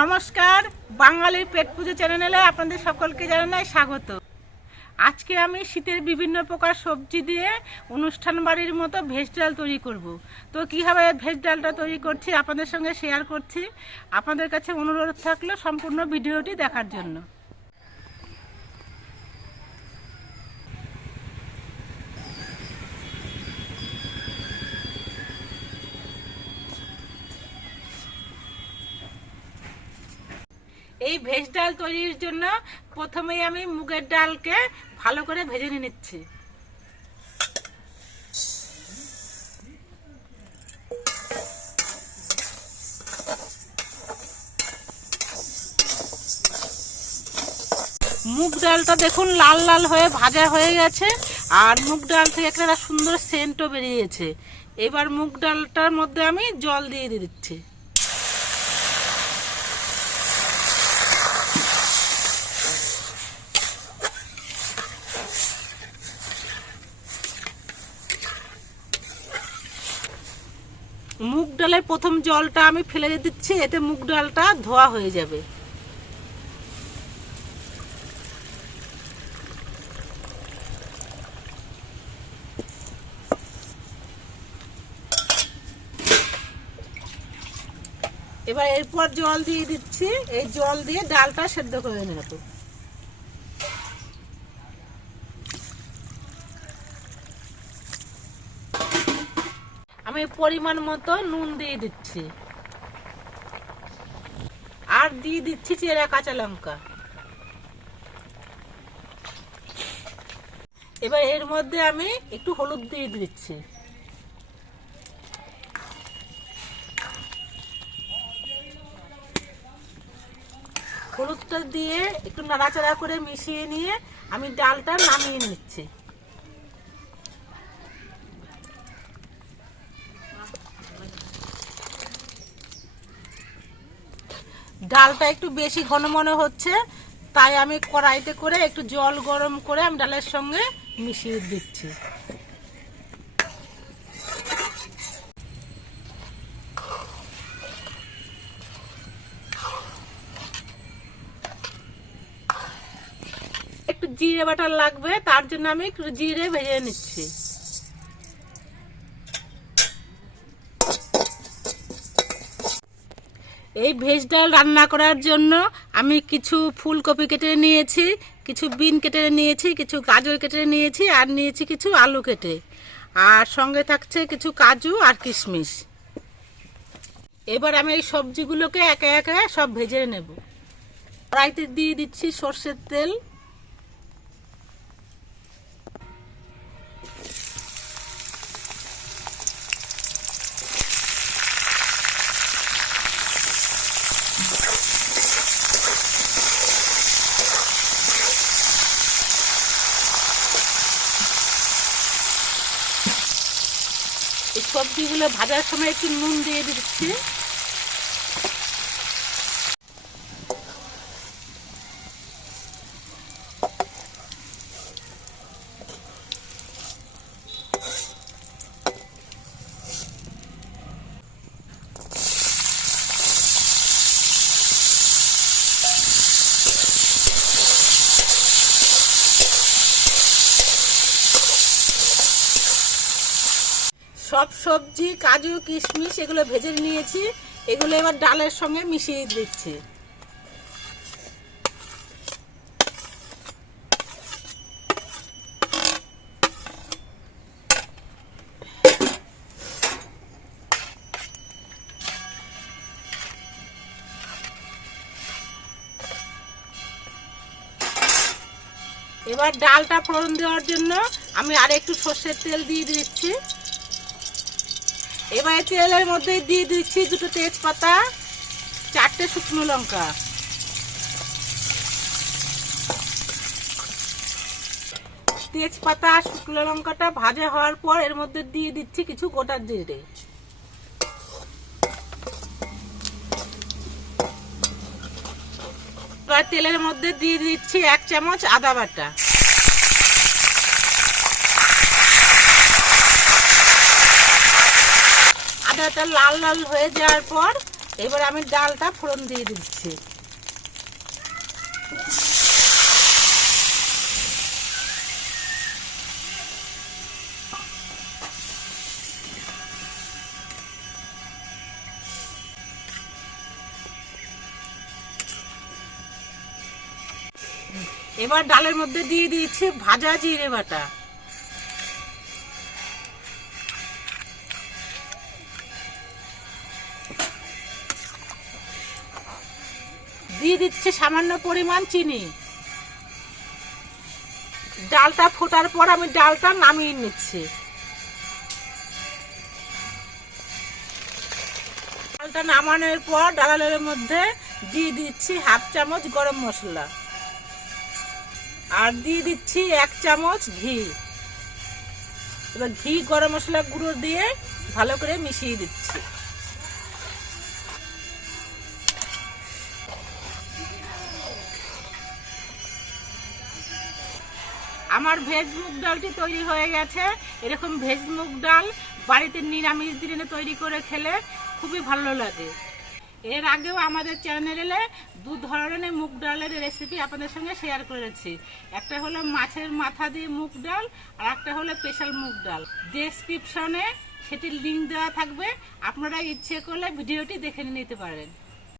নমস্কার, বাঙালির পেট পুজো চ্যানেলে আপনাদের সকলকে জানাই স্বাগত। আজকে আমি শীতের বিভিন্ন প্রকার সবজি দিয়ে অনুষ্ঠান বাড়ির মতো ভেজ ডাল তৈরি করব। তো কীভাবে ভেজ ডালটা তৈরি করছি আপনাদের সঙ্গে শেয়ার করছি। আপনাদের কাছে অনুরোধ থাকলো সম্পূর্ণ ভিডিওটি দেখার জন্য। এই ভেজ ডাল তৈরির জন্য প্রথমেই আমি মুগের ডালকে ভালো করে ভেজে নিচ্ছি। মুগ ডালটা দেখুন লাল লাল হয়ে ভাজা হয়ে গেছে, আর মুগ ডাল থেকে একটা সুন্দর সেন্টও বেরিয়েছে। এবার মুগ ডালটার মধ্যে আমি জল দিয়ে দিচ্ছি। মুগ ডালের প্রথম জলটা আমি ফেলে দিচ্ছি, এতে মুগ ডালটা ধোয়া হয়ে যাবে। এবার এরপর জল দিয়ে দিচ্ছি, এই জল দিয়ে ডালটা সেদ্ধ করে নেব। আমি পরিমাণ মতো নুন দিয়ে দিচ্ছি, আর দিয়ে দিচ্ছি চেরা কাঁচা লঙ্কা। এবার এর মধ্যে আমি একটু হলুদ দিয়ে দিচ্ছি। হলুদটা দিয়ে একটু নাড়াচাড়া করে মিশিয়ে নিয়ে আমি ডালটা নামিয়ে নিচ্ছি। ডালটা একটু বেশি ঘন মনে হচ্ছে, তাই আমি কড়াইতে করে একটু জল গরম করে আমি ডালের সঙ্গে মিশিয়ে দিচ্ছি। একটু জিরে বাটা লাগবে, তার জন্য আমি একটু জিরে ভেজে নিচ্ছি। এই ভেজ ডাল রান্না করার জন্য আমি কিছু ফুলকপি কেটে নিয়েছি, কিছু বিন কেটে নিয়েছি, কিছু গাজর কেটে নিয়েছি, আর নিয়েছি কিছু আলু কেটে, আর সঙ্গে থাকছে কিছু কাজু আর কিশমিশ। এবার আমি এই সবজিগুলোকে একে একে সব ভেজে নেব। কড়াইতে দিয়ে দিচ্ছি সর্ষের তেল। এই সবজিগুলো ভাজার সময় একটু নুন দিয়ে দিচ্ছি। সব সবজি কাজু কিশমিশ এগুলো ভেজে নিয়েছি, এগুলো এবার ডালের সঙ্গে মিশিয়ে দিচ্ছি। এবার ডালটা ফোড়ন দেওয়ার জন্য আমি আর একটু সর্ষের তেল দিয়ে দিচ্ছি। এবার তেলের মধ্যে দিয়ে দিচ্ছি দুটো তেজপাতা, 4টে শুকনো লঙ্কা। তেজপাতা আর শুকনো লঙ্কাটা ভাজা হওয়ার পর এর মধ্যে দিয়ে দিচ্ছি কিছু গোটা জিরে। এবার তেলের মধ্যে দিয়ে দিচ্ছি 1 চামচ আদা বাটা। আদাটা লাল লাল হয়ে যাওয়ার পর এবার আমি ডালটা ফোড়ন দিয়ে দিচ্ছি। এবার ডালের মধ্যে দিয়ে দিয়েছি ভাজা জিরে বাটা, দিয়ে দিচ্ছি সামান্য পরিমাণ চিনি। ডালটা ফোটার পর আমি ডালটা নামিয়ে নিচ্ছি। ডালটা নামানোর পর ডালের মধ্যে দিয়ে দিচ্ছি হাফ চামচ গরম মশলা আর দিয়ে দিচ্ছি 1 চামচ ঘি। এবার ঘি গরম মশলা গুঁড়ো দিয়ে ভালো করে মিশিয়ে দিচ্ছি। আমার ভেজ মুগ ডালটি তৈরি হয়ে গেছে। এরকম ভেজ মুগ ডাল বাড়িতে নিরামিষ দিনে তৈরি করে খেলে খুবই ভালো লাগে। এর আগেও আমাদের চ্যানেলে 2 ধরনের মুগ ডালের রেসিপি আপনাদের সঙ্গে শেয়ার করেছি। একটা হলো মাছের মাথা দিয়ে মুগ ডাল আর একটা হলো স্পেশাল মুগ ডাল। ডেসক্রিপশনে সেটির লিঙ্ক দেওয়া থাকবে, আপনারা ইচ্ছে করলে ভিডিওটি দেখে নিতে পারেন।